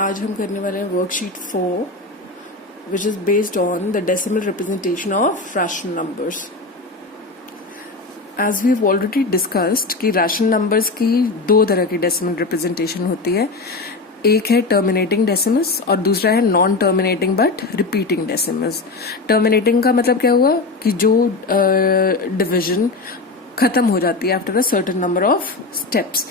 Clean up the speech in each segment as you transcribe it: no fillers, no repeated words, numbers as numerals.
आज हम करने वाले हैं worksheet 4 which is based on the decimal representation of rational numbers. As we have already discussed कि रैशनल नंबर्स की दो तरह की डेसिमल रिप्रेजेंटेशन होती है, एक है टर्मिनेटिंग डेसिमल्स और दूसरा है non terminating but repeating decimals. Terminating का मतलब क्या हुआ कि जो डिवीजन खत्म हो जाती है after a certain number of steps,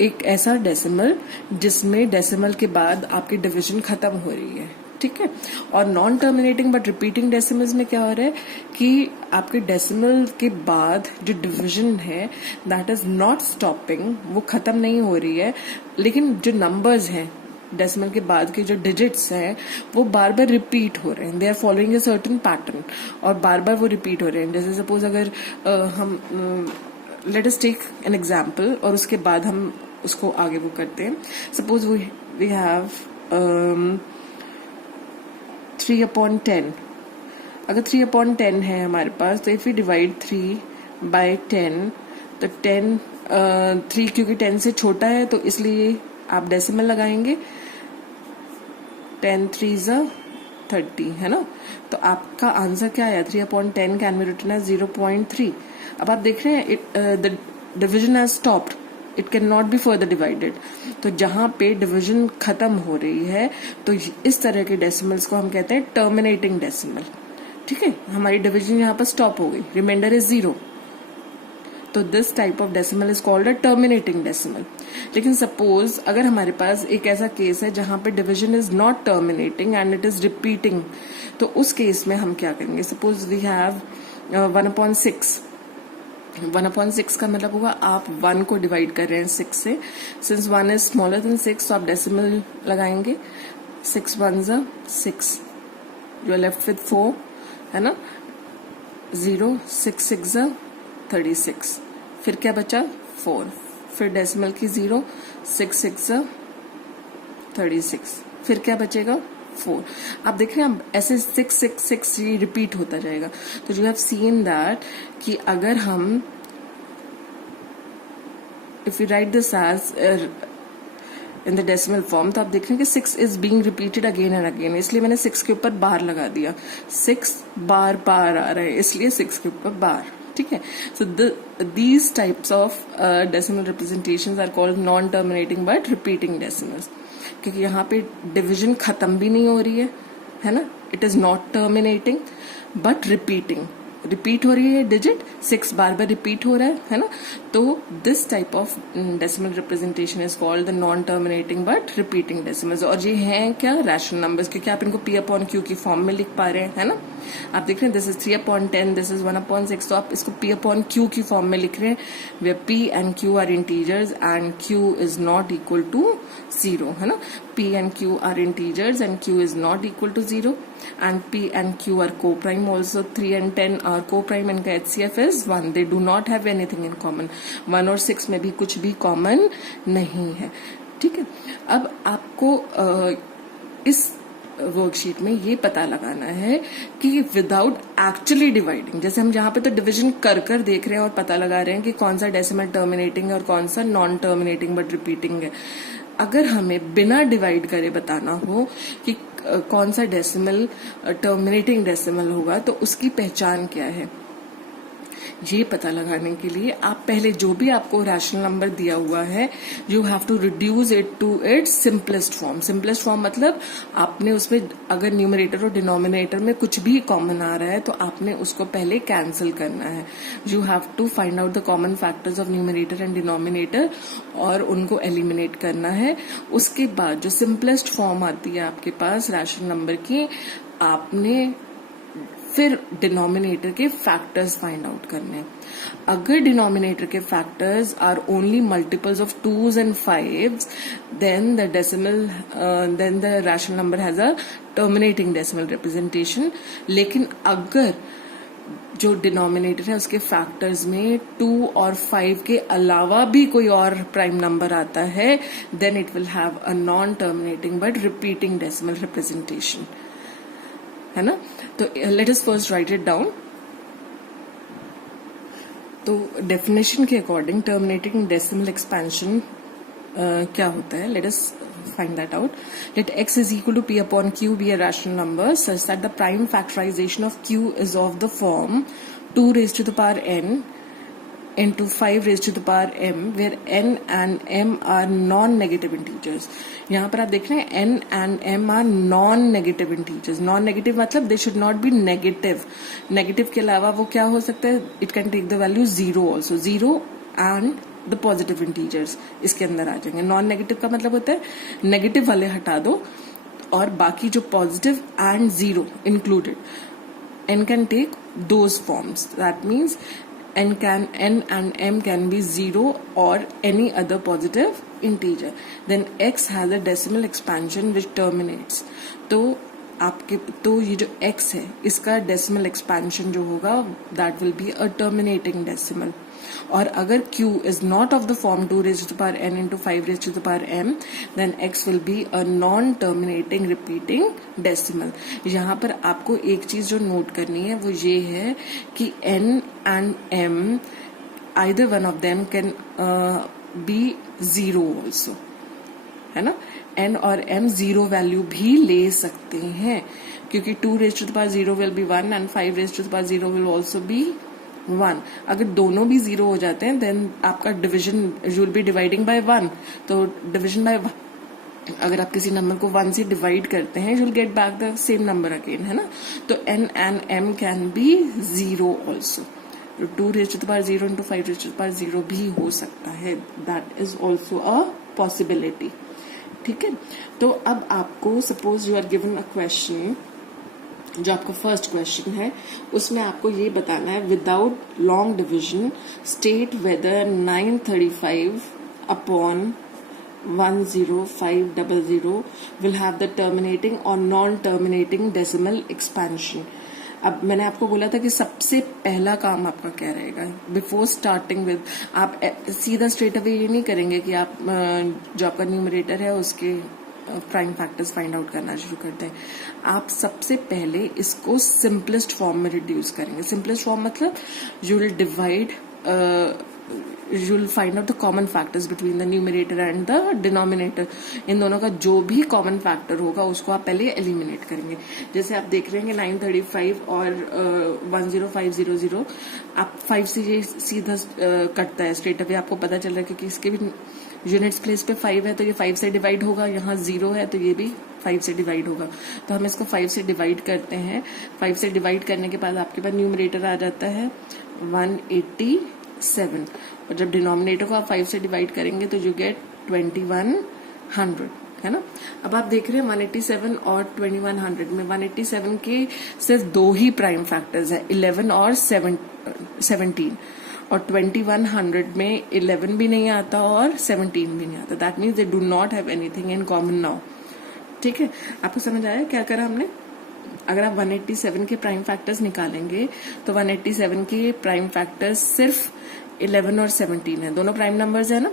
एक ऐसा डेसिमल जिसमें डेसिमल के बाद आपकी डिवीजन खत्म हो रही है, ठीक है। और non terminating but repeating decimals में क्या हो रहा है कि आपके डेसिमल के बाद जो डिवीजन है दैट इज नॉट स्टॉपिंग, वो खत्म नहीं हो रही है, लेकिन जो नंबर्स हैं डेसिमल के बाद के जो डिजिट्स हैं वो बार बार रिपीट हो रहे हैं, they are following a certain pattern और बार बार वो रिपीट हो रहे हैं। जैसे सपोज अगर हम let us take an example और उसके बाद हम उसको आगे वो करते हैं। Suppose we have 3/10। अगर 3/10 है हमारे पास, तो इफ वी डिवाइड 3/10 तो 3 क्योंकि 10 से छोटा है तो इसलिए आप डेसिमल लगाएंगे, 10 3 30 है ना। तो आपका आंसर क्या आया? 3/10 कैन बी रिटन एज 0.3। अब आप देख रहे हैं the division has stopped, it can not be further divided. तो जहां पे डिवीजन खत्म हो रही है तो इस तरह के डेसिमल्स को हम कहते हैं टर्मिनेटिंग डेसिमल, ठीक है। हमारी डिवीजन यहाँ पर स्टॉप हो गई, रिमाइंडर इज 0, तो this type of decimal is called a terminating decimal. लेकिन सपोज अगर हमारे पास एक ऐसा केस है जहां पे division is not terminating and it is repeating, तो उस केस में हम क्या करेंगे? Suppose we have 1/6। 1/6 का मतलब होगा आप 1 को डिवाइड कर रहे हैं 6 से। सिंस 1 इज स्मॉलर देन 6 तो आप डेसिमल लगाएंगे, 6 1s 6, you are left with 4 है ना, 0 6 6 36, फिर क्या बचा? 4, फिर डेसिमल की 0 6 6 36, फिर क्या बचेगा? 4। आप देख रहे हैं ऐसे 6 6 6 ये रिपीट होता जाएगा। तो यू हैव सीन दैट कि अगर हम if you write this as in the decimal form, तो आप देख रहे हैं कि 6 is being repeated again and again, इसलिए मैंने 6 के ऊपर बार लगा दिया। 6 बार बार आ रहे हैं इसलिए 6 के ऊपर बार, ठीक है। So these types of decimal representations are called non terminating but repeating decimals, क्योंकि यहाँ पे डिवीजन खत्म भी नहीं हो रही है ना, it is not terminating but repeating, repeat हो रही है डिजिट, 6 बार बार रिपीट हो रहा है ना। तो this type of decimal representation is called the non terminating but repeating decimals. और ये हैं क्या? रैशनल नंबर्स, क्योंकि आप इनको P/Q की फॉर्म में लिख पा रहे हैं, है ना। आप देख रहे हैं दिस इज 3/10, दिस इज 1/6, तो आप इसको P/Q की फॉर्म में लिख रहे हैं, where P and Q are integers and Q is not equal to 0, है ना। P and Q are integers and Q is not equal to 0 and P and Q are co-prime also, 3 and 10 are co-prime, इनका HCF is 1, they do not have anything in common। 1 और 6 में भी कुछ भी common नहीं है, ठीक है। अब आपको इस वर्कशीट में ये पता लगाना है कि विदाउट एक्चुअली डिवाइडिंग, जैसे हम यहाँ पे तो डिवीजन कर देख रहे हैं और पता लगा रहे हैं कि कौन सा डेसिमल टर्मिनेटिंग है और कौन सा नॉन टर्मिनेटिंग बट रिपीटिंग है। अगर हमें बिना डिवाइड करे बताना हो कि कौन सा डेसिमल टर्मिनेटिंग डेसिमल होगा, तो उसकी पहचान क्या है, ये पता लगाने के लिए आप पहले जो भी आपको रैशनल नंबर दिया हुआ है, you have to reduce it to its simplest form. Simplest form मतलब आपने उसमें अगर न्यूमरेटर और डिनोमिनेटर में कुछ भी कॉमन आ रहा है तो आपने उसको पहले कैंसिल करना है। You have to find out the common factors of numerator and denominator और उनको एलिमिनेट करना है। उसके बाद जो सिंपलेस्ट फॉर्म आती है आपके पास रैशनल नंबर की, आपने फिर डिनोमिनेटर के फैक्टर्स फाइंड आउट करने। अगर डिनोमिनेटर के factors are only multiples of 2s and 5s, then the rational number has a terminating decimal representation. लेकिन अगर जो डिनोमिनेटर है उसके फैक्टर्स में 2 और 5 के अलावा भी कोई और प्राइम नंबर आता है, then it will have a non terminating but repeating decimal representation, है ना। तो let us first write it down. तो डेफिनेशन के अकॉर्डिंग टर्मिनेटिंग डेसिमल एक्सपेंशन क्या होता है, let us find that out. Let x is equal to p upon q be a rational number such that the prime factorization of q is of the form 2 raised to the power n into 5 raised to the power m, where n and m are non-negative integers. यहाँ पर आप देख रहे हैं n and m are non-negative integers. Non-negative मतलब they should not be negative. Negative के अलावा वो क्या हो सकता है? It can take the value 0 also. 0 and the positive integers इसके अंदर आ जाएंगे. नॉन नेगेटिव का मतलब होता है नेगेटिव वाले हटा दो और बाकी जो positive and zero included. n can take those forms. That means n and m can be 0 or any other positive integer. Then x has a decimal expansion which terminates. तो ये जो x है इसका डेसिमल एक्सपेंशन जो होगा that will be a terminating decimal. और अगर q is not of the form 2 raised to the power n into 5 raised to the power m, then x will be a non-terminating repeating decimal. यहाँ पर आपको एक चीज जो note करनी है वो ये है कि n and m either one of them can be 0 also, है ना. n और m 0 वैल्यू भी ले सकते हैं क्योंकि 2 raised to the power 0 will be 1 and 5 raised to the power 0 will also be 1. अगर दोनों भी 0 हो जाते हैं देन आपका division you will be dividing by 1. तो डिवीजन बाय अगर आप किसी नंबर को 1 से डिवाइड करते हैं you will get back the same number again, है ना. तो n and m can be 0 also. 2 raised to the power 0 into 5 raised to the power 0 भी हो सकता है. That is also a possibility. ठीक है. तो अब आपको suppose you are given a question, जो आपका फर्स्ट क्वेश्चन है उसमें आपको ये बताना है without long division state whether 935 upon 10500 will have the terminating और नॉन टर्मिनेटिंग डेसिमल एक्सपेंशन. अब मैंने आपको बोला था कि सबसे पहला काम आपका क्या रहेगा बिफोर स्टार्टिंग विद. आप सीधा स्ट्रेट अवे ये नहीं करेंगे कि आप जो आपका न्यूमरेटर है उसके प्राइम फैक्टर्स फाइंड आउट करना शुरू करते हैं. आप सबसे पहले इसको सिंपलेस्ट फॉर्म में रिड्यूस करेंगे. सिंपलेस्ट फॉर्म मतलब you will divide, you will find out the common factors between the numerator and the denominator. इन दोनों का जो भी कॉमन फैक्टर होगा उसको आप पहले एलिमिनेट करेंगे. जैसे आप देख रहे हैं 935 और 10500 आप 5 से ये सीधा कटता है स्ट्रेट अवे. आपको पता चल रहा है क्योंकि इसके भी यूनिट्स प्लेस पे 5 है तो ये 5 से डिवाइड होगा. यहाँ 0 है तो ये भी 5 से डिवाइड होगा. तो हम इसको 5 से डिवाइड करते हैं. 5 से डिवाइड करने के बाद आपके पास न्यूमरेटर आ जाता है 187 और जब डिनोमिनेटर को आप 5 से डिवाइड करेंगे तो यू गेट 2100, है ना. अब आप देख रहे हैं 187 और 2100 में 187 के सिर्फ दो ही प्राइम फैक्टर्स है 11 और 17 और 2100 में 11 भी नहीं आता और 17 भी नहीं आता. That means they do not have anything in common now. ठीक है. आपको समझ आया क्या करा हमने. अगर आप 187 के प्राइम फैक्टर्स निकालेंगे तो 187 के प्राइम फैक्टर्स सिर्फ 11 और 17 है. दोनों प्राइम नंबर्स है ना.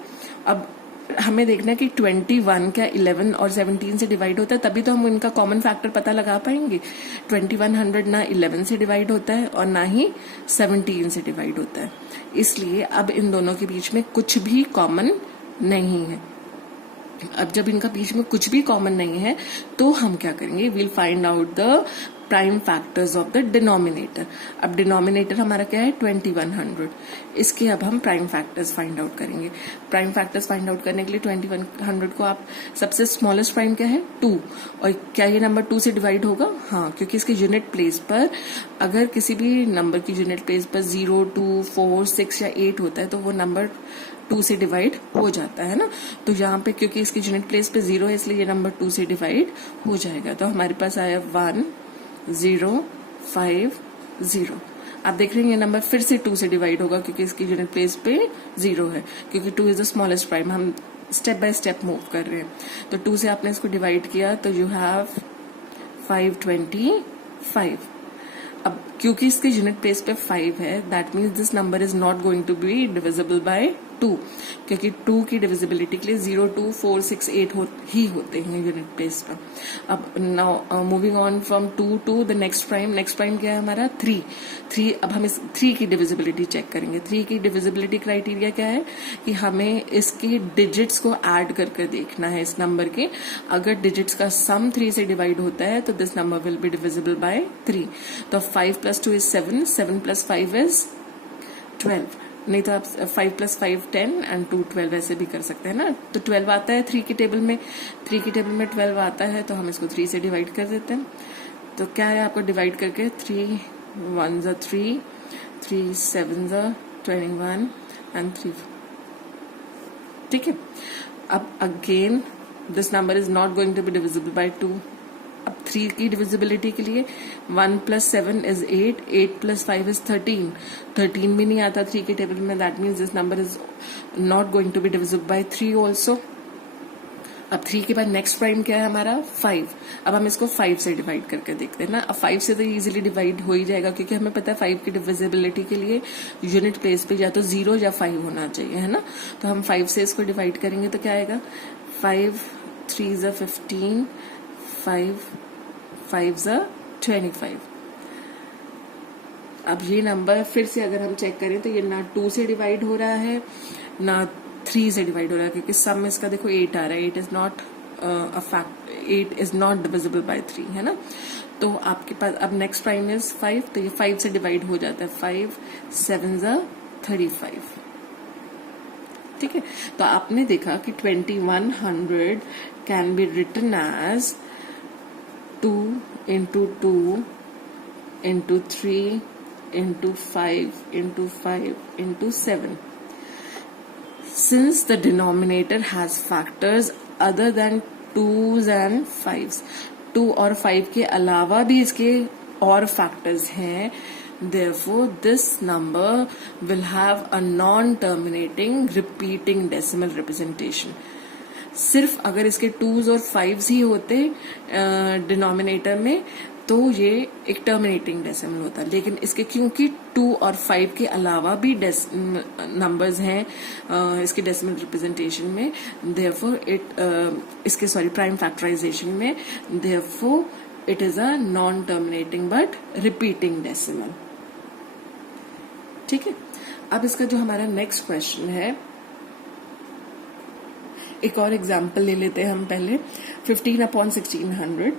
अब हमें देखना है कि 21 क्या 11 और 17 से डिवाइड होता है तभी तो हम इनका कॉमन फैक्टर पता लगा पाएंगे. 2100 ना 11 से डिवाइड होता है और ना ही 17 से डिवाइड होता है. इसलिए अब इन दोनों के बीच में कुछ भी कॉमन नहीं है. अब जब इनका बीच में कुछ भी कॉमन नहीं है तो हम क्या करेंगे, we'll find out the prime factors of the denominator. अब डिनोमिनेटर हमारा क्या है 2100. इसके अब हम प्राइम फैक्टर्स फाइंड आउट करेंगे. प्राइम फैक्टर्स फाइंड आउट करने के लिए 2100 को आप सबसे स्मॉलेस्ट प्राइम क्या है 2. और क्या ये नंबर 2 से डिवाइड होगा. हाँ, क्योंकि इसके यूनिट प्लेस पर अगर किसी भी नंबर की यूनिट प्लेस पर 0, 2, 4, 6 या 8 होता है तो वो नंबर 2 से डिवाइड हो जाता है ना. तो यहाँ पे क्योंकि इसकी यूनिट प्लेस पे 0 है इसलिए ये नंबर 2 से डिवाइड हो जाएगा. तो हमारे पास आया 1050. आप देख रहे हैं ये नंबर फिर से 2 से डिवाइड होगा क्योंकि इसकी यूनिट प्लेस पे 0 है. क्योंकि 2 इज द स्मॉलेस्ट प्राइम. हम स्टेप बाय स्टेप मूव कर रहे हैं. तो 2 से आपने इसको डिवाइड किया तो यू हैव 525. अब क्योंकि इसके यूनिट प्लेस पे 5 है that means this number is not going to be divisible by 2, क्योंकि 2 की डिविजिबिलिटी के लिए 0, 2, 4, 6, 8 ही होते हैं यूनिट प्लेस पर। अब now moving on from 2 to the next prime क्या है हमारा 3। अब हम इस 3 की डिविजिबिलिटी चेक करेंगे। 3 की डिविजिबिलिटी क्राइटेरिया क्या है कि हमें इसके डिजिट्स को ऐड करके देखना है इस नंबर के। अगर डिजिट्स का सम 3 से डिवाइड होता है तो this number will be divisible by 3। तो 5 + 2 is 7, 7 + 5 is 12। नहीं तो आप 5 + 5 10 एंड 2 12 ऐसे भी कर सकते हैं ना। तो 12 आता है 3 की टेबल में, 12 आता है, तो हम इसको 3 से डिवाइड कर देते हैं। तो क्या है आपको डिवाइड करके 3 1s are 3, 3 7s are 21 and 3। ठीक है। अब again this number is not going to be divisible by 2। अब 3 की डिविजिबिलिटी के लिए 1 + 7 is 8, 8 + 5 is 13। 13 भी नहीं आता 3 की टेबल में, that means this number is not going to be divisible by 3 also. अब 3 के बाद नेक्स्ट प्राइम क्या है हमारा 5। अब हम इसको 5 से डिवाइड करके देखते हैं ना। अब 5 से तो इजीली डिवाइड हो ही जाएगा, क्योंकि हमें पता है 5 की डिविजिबिलिटी के लिए यूनिट प्लेस पे या तो 0 या 5 होना चाहिए, है ना। तो हम 5 से इसको डिवाइड करेंगे तो क्या आएगा 5 3s are 15, 5 5s are 25। अब ये नंबर फिर से अगर हम चेक करें तो ये ना 2 से डिवाइड हो रहा है ना 3 से डिवाइड हो रहा है, क्योंकि सम इसका देखो 8 आ रहा है। 8 is not a fact, 8 is not divisible by 3, है ना। तो आपके पास अब नेक्स्ट प्राइम इज 5, तो ये 5 से डिवाइड हो जाता है। 5 7s are 35। ठीक है। तो आपने देखा कि 2100 can be written as 2 × 2 × 3 × 5 × 5 × 7। Since the denominator has factors other than 2s and 5s, 2 और 5 के अलावा भी इसके और फैक्टर्स हैं, therefore this number will have a non-terminating repeating decimal representation। सिर्फ अगर इसके 2s और 5s ही होते डिनोमिनेटर में तो ये एक टर्मिनेटिंग डेसिमल होता, लेकिन इसके क्योंकि 2 और 5 के अलावा भी नंबर्स हैं इसके डेसिमल रिप्रेजेंटेशन में, therefore इसके प्राइम फैक्टराइजेशन में, therefore it is a non-terminating but repeating decimal। ठीक है। अब इसका जो हमारा नेक्स्ट क्वेश्चन है, एक और एग्जाम्पल ले लेते हैं हम पहले। 15/1600।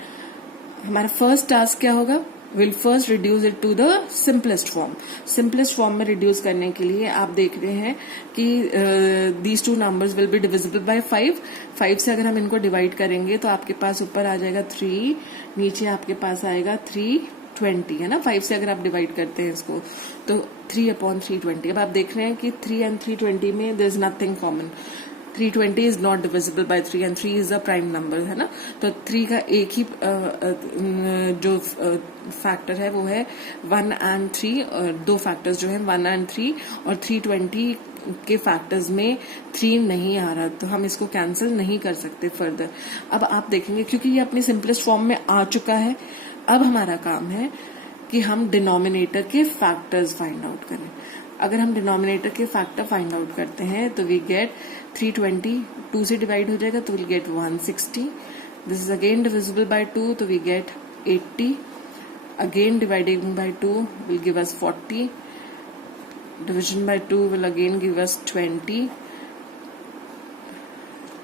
हमारा फर्स्ट टास्क क्या होगा, will first reduce it to the simplest form. Simplest form में रिड्यूस करने के लिए आप देख रहे हैं कि these two numbers will be divisible by 5। 5 से अगर हम इनको डिवाइड करेंगे तो आपके पास ऊपर आ जाएगा 3, नीचे आपके पास आएगा 320, है ना। 5 से अगर आप डिवाइड करते हैं इसको तो 3/320। अब आप देख रहे हैं कि 3 and 320 में there is nothing common. 320 is not divisible by 3 and 3 is a prime number, है ना। तो 3 का एक ही जो फैक्टर है वो है 1 and 3, और दो फैक्टर्स जो है 1 and 3, और 320 के फैक्टर्स में 3 नहीं आ रहा, तो हम इसको कैंसिल नहीं कर सकते फर्दर। अब आप देखेंगे क्योंकि ये अपनी सिंपलेस्ट फॉर्म में आ चुका है, अब हमारा काम है कि हम डिनोमिनेटर के फैक्टर्स फाइंड आउट करें। अगर हम डिनोमिनेटर के फैक्टर फाइंड आउट करते हैं तो वी गेट 320, 2 से डिवाइड हो जाएगा तो will get 160। This is again divisible by 2, तो we get 80। Again dividing by 2 will give us 40। Division by 2 will again give us 20,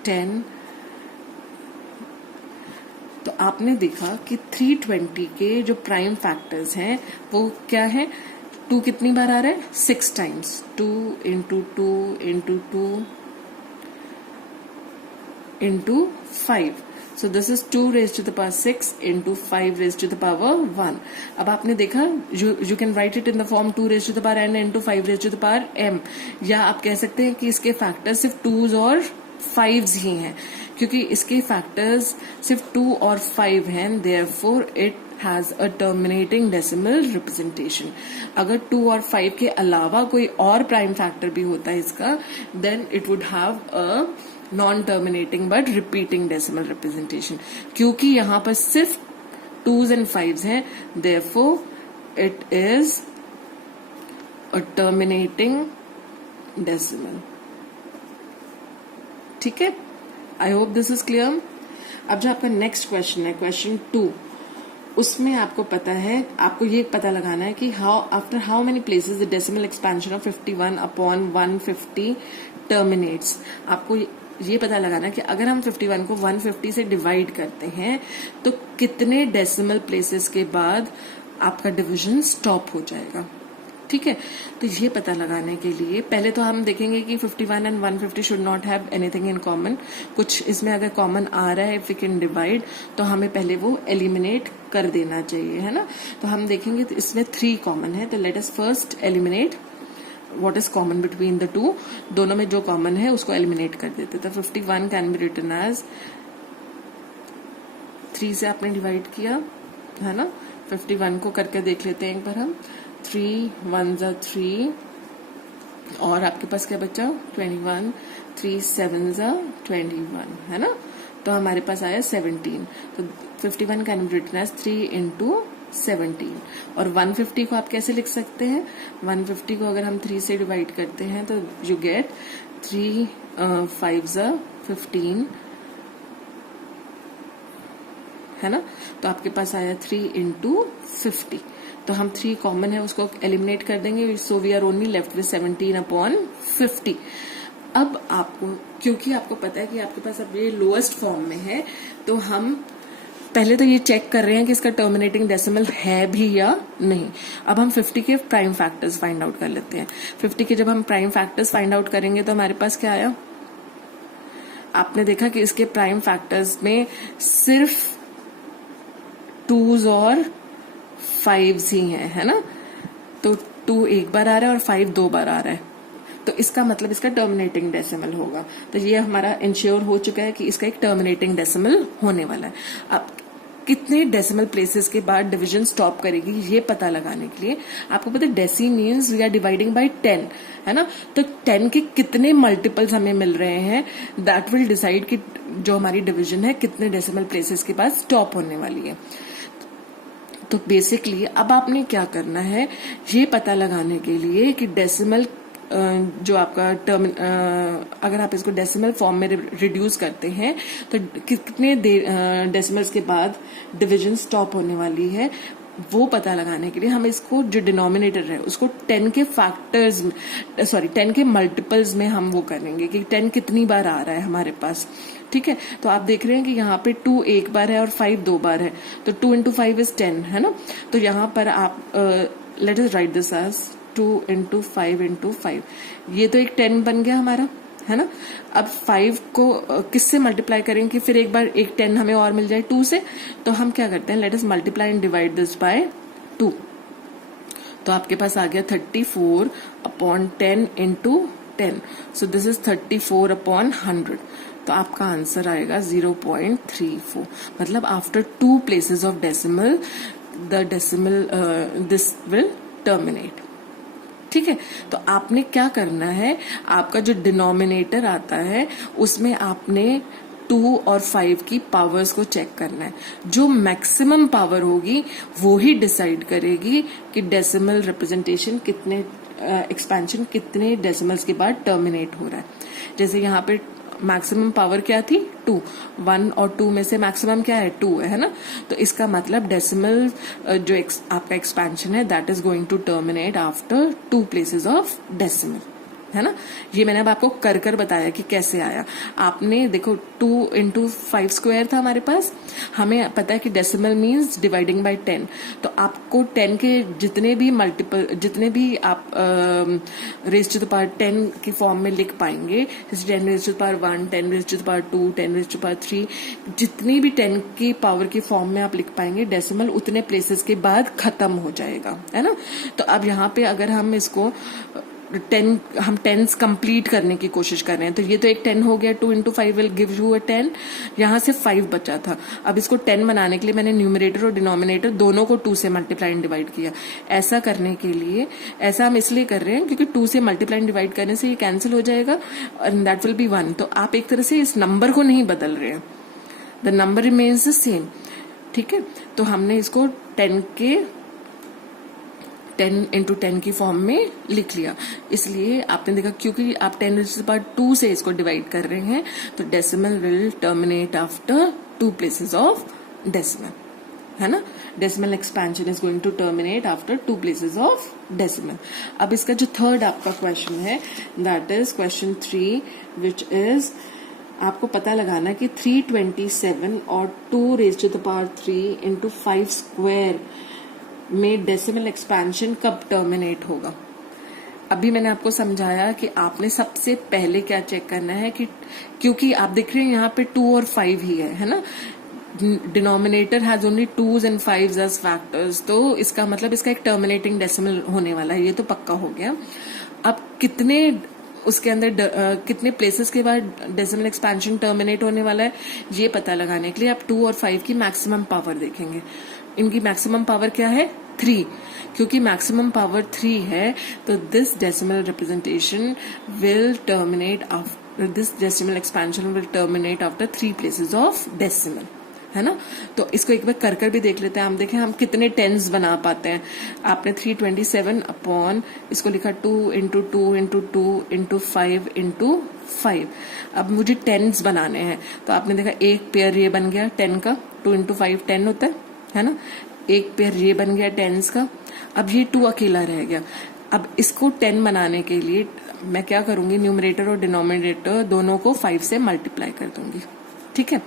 10। तो आपने देखा कि 320 के जो प्राइम फैक्टर्स हैं वो क्या है, 2 कितनी बार आ रहा है 6 times, 2 × 2 × 2 into 5। So this is 2 raised to the power 6 into 5 raised to the power 1। अब आपने देखा you can write it in the form 2 raised to the power n into 5 raised to the power m, या आप कह सकते हैं कि इसके फैक्टर्स सिर्फ 2s और 5s ही हैं, क्योंकि इसके फैक्टर्स सिर्फ 2 और 5 हैं, therefore it has a terminating decimal representation। अगर 2 और 5 के अलावा कोई और प्राइम फैक्टर भी होता है इसका, then it would have a non-terminating but repeating decimal representation। क्योंकि यहाँ पर सिर्फ 2s and 5s हैं, therefore it is a terminating decimal। ठीक है, आई होप दिस इज क्लियर। अब जो आपका नेक्स्ट क्वेश्चन है, क्वेश्चन 2, उसमें आपको पता है, आपको ये पता लगाना है कि after how many places the decimal expansion of 51 upon 150 terminates. आपको ये पता लगाना है कि अगर हम 51 को 150 से डिवाइड करते हैं तो कितने डेसिमल प्लेसेस के बाद आपका डिवीजन स्टॉप हो जाएगा। ठीक है, तो ये पता लगाने के लिए पहले तो हम देखेंगे कि 51 and 150 should not have anything in common. कुछ इसमें अगर कॉमन आ रहा है, इफ वी कैन डिवाइड, तो हमें पहले वो एलिमिनेट कर देना चाहिए, है ना। तो हम देखेंगे तो इसमें 3 कॉमन है, तो let us first eliminate what is common between the two. दोनों में जो कॉमन है उसको एलिमिनेट कर देते। तो 51 कैन बी रिटन एज 3 से आपने डिवाइड किया, है ना। 51 को करके देख लेते हैं एक बार हम। 3 1 ज़ा 3 और आपके पास क्या बचा 21, 3 7 ज़ा 21, है ना। तो हमारे पास आया 17। तो 51 can be written as 3 into 17। और 150 को आप कैसे लिख सकते हैं, 150 को अगर हम 3 से डिवाइड करते हैं तो यू गेट 3 5 ज़ा 15, है ना। तो आपके पास आया 3 इंटू 50। तो हम 3 कॉमन है उसको एलिमिनेट कर देंगे, so we are only left with 17 upon 50। अब आपको, क्योंकि आपको पता है कि आपके पास अब ये लोएस्ट फॉर्म में है, तो हम पहले तो ये चेक कर रहे हैं कि इसका टर्मिनेटिंग डेसिमल है भी या नहीं। अब हम 50 के प्राइम फैक्टर्स फाइंड आउट कर लेते हैं। 50 के जब हम प्राइम फैक्टर्स फाइंड आउट करेंगे तो हमारे पास क्या आया, आपने देखा कि इसके प्राइम फैक्टर्स में सिर्फ 2s और 5s ही हैं, है ना। तो 2 एक बार आ रहा है और 5 2 बार आ रहा है, तो इसका मतलब इसका टर्मिनेटिंग डेसिमल होगा। तो ये हमारा इंश्योर हो चुका है कि इसका एक टर्मिनेटिंग डेसिमल होने वाला है। अब कितने डेसिमल प्लेसेस के बाद डिवीजन स्टॉप करेगी ये पता लगाने के लिए आपको पता है deci means we are dividing by 10, है ना। तो 10 के कितने मल्टीपल्स हमें मिल रहे हैं, दैट विल डिसाइड कि जो हमारी डिवीजन है कितने डेसिमल प्लेसेस के बाद स्टॉप होने वाली है। तो बेसिकली अब आपने क्या करना है, ये पता लगाने के लिए कि डेसिमल जो आपका टर्म, अगर आप इसको डेसिमल फॉर्म में रिड्यूस करते हैं तो कितने डेसिमल्स के बाद डिवीजन स्टॉप होने वाली है, वो पता लगाने के लिए हम इसको जो डिनोमिनेटर है उसको 10 के फैक्टर्स, 10 के मल्टीपल्स में हम वो करेंगे कि 10 कितनी बार आ रहा है हमारे पास। ठीक है, तो आप देख रहे हैं कि यहाँ पे 2 एक बार है और 5 2 बार है, तो 2 इंटू 5 इज 10, है ना। तो यहाँ पर आप let us write this as 2 into 5 into 5, ये तो एक 10 बन गया हमारा, है ना। अब 5 को किससे मल्टीप्लाई करेंगे, फिर एक बार एक 10 हमें और मिल जाए 2 से, तो हम क्या करते हैं, let us multiply and divide this by 2। तो आपके पास आ गया 34 upon 10 into 10, so this is 34 upon 100। तो आपका आंसर आएगा 0.34। मतलब after 2 places of decimal the decimal this will terminate. ठीक है, तो आपने क्या करना है, आपका जो डिनोमिनेटर आता है उसमें आपने 2 और 5 की पावर्स को चेक करना है। जो मैक्सिमम पावर होगी वो ही डिसाइड करेगी कि डेसिमल रिप्रेजेंटेशन कितने एक्सपेंशन कितने डेसिमल्स के बाद टर्मिनेट हो रहा है। जैसे यहाँ पे मैक्सिमम पावर क्या थी 2, 1 और 2 में से मैक्सिमम क्या है 2 है ना। तो इसका मतलब डेसिमल जो आपका एक्सपेंशन है that is going to terminate after 2 places of decimal, है ना। ये मैंने अब आपको कर कर बताया कि कैसे आया। आपने देखो 2 इंटू 5 स्क्वायर था हमारे पास, हमें पता है कि डेसिमल मीन्स डिवाइडिंग बाय 10, तो आपको 10 के जितने भी मल्टीपल, जितने भी आप रेज टू द पावर 10 की फॉर्म में लिख पाएंगे, जैसे 10 raise to the power 1, 10 raise to the power 2, 10 raise to the power 3, जितनी भी 10 की पावर की फॉर्म में आप लिख पाएंगे डेसिमल उतने प्लेसेस के बाद खत्म हो जाएगा, है ना। तो अब यहाँ पे अगर हम इसको 10s कंप्लीट करने की कोशिश कर रहे हैं, तो ये तो एक 10 हो गया, 2 इंटू 5 विल गिव यू अ 10, यहां से 5 बचा था। अब इसको 10 बनाने के लिए मैंने न्यूमरेटर और डिनोमिनेटर दोनों को 2 से मल्टीप्लाई एंड डिवाइड किया। ऐसा करने के लिए, ऐसा हम इसलिए कर रहे हैं क्योंकि 2 से मल्टीप्लाई एंड डिवाइड करने से ये कैंसिल हो जाएगा एंड दैट विल बी 1। तो आप एक तरह से इस नंबर को नहीं बदल रहे हैं, the number remains the same. ठीक है, तो हमने इसको 10 के 10 की फॉर्म में लिख लिया। इसलिए आपने देखा क्योंकि आप 10⁻²से इसको डिवाइड कर रहे हैं, तो decimal will terminate after 2 places of decimal, है ना। Decimal expansion is going to terminate after 2 places of decimal. अब इसका जो थर्ड आपका क्वेश्चन है, that is question 3, which is आपको पता लगाना कि 327 और 2⁻³ into 5 square में डेसिमल एक्सपेंशन कब टर्मिनेट होगा। अभी मैंने आपको समझाया कि आपने सबसे पहले क्या चेक करना है कि क्योंकि आप देख रहे हैं यहाँ पे 2 और 5 ही है ना, denominator has only 2s and 5s as factors, तो इसका मतलब इसका एक टर्मिनेटिंग डेसिमल होने वाला है, ये तो पक्का हो गया। अब कितने उसके अंदर कितने प्लेसेस के बाद डेसिमल एक्सपेंशन टर्मिनेट होने वाला है, ये पता लगाने के लिए आप 2 और 5 की मैक्सिमम पावर देखेंगे। इनकी मैक्सिमम पावर क्या है, 3, क्योंकि मैक्सिमम पावर 3 है, तो this decimal representation will terminate after, this decimal expansion will terminate after 3 places of decimal, है ना। तो इसको एक बार कर भी देख लेते हैं, हम देखें हम कितने टेंस बना पाते हैं। आपने 327 अपॉन इसको लिखा 2 into 2 into 2 into 5 into 5। अब मुझे टेंस बनाने हैं, तो आपने देखा एक पेयर ये बन गया 10 का, 2 into 5 10 होता है ना। एक पेयर ये बन गया टेंस का। अब ये 2 अकेला रह गया। अब इसको 10 बनाने के लिए मैं क्या करूंगी, न्यूमरेटर और डिनोमिनेटर दोनों को 5 से मल्टीप्लाई कर दूंगी, ठीक है।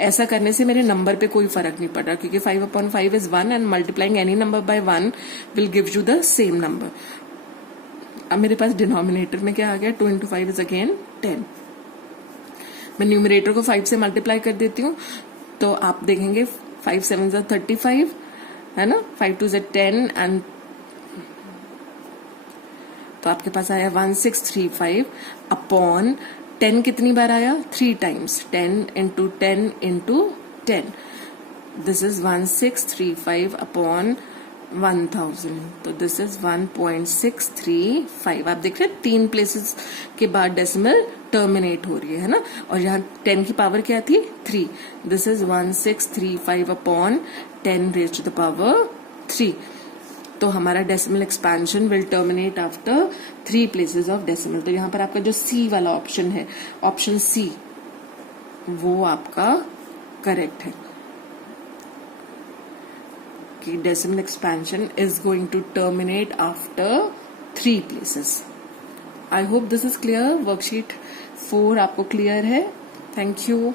ऐसा करने से मेरे नंबर पे कोई फर्क नहीं पड़ रहा, क्योंकि 5/5 is 1 and multiplying any number by 1 will give you the same number. अब मेरे पास डिनोमिनेटर में क्या आ गया, 2 into 5 इज अगेन 10। मैं न्यूमरेटर को 5 से मल्टीप्लाई कर देती हूँ, तो आप देखेंगे 5 7 is 35, है ना, 5 2 is 10 एंड तो आपके पास आया 1635 अपॉन 10 कितनी बार आया, 3 times, 10 into 10 into 10, this is 1635 upon 1000, तो दिस इज 1.635। आप देख रहे हैं 3 places के बाद डेसिमल टर्मिनेट हो रही है ना, और यहाँ 10 की पावर क्या थी, 3, दिस इज 1635 अपॉन 10⁻³ तो हमारा decimal expansion will terminate after 3 places of decimal. तो यहाँ पर आपका जो सी वाला ऑप्शन है, ऑप्शन सी, वो आपका करेक्ट है कि decimal expansion is going to terminate after 3 places। I hope this is clear. Worksheet 4 आपको क्लियर है। Thank you.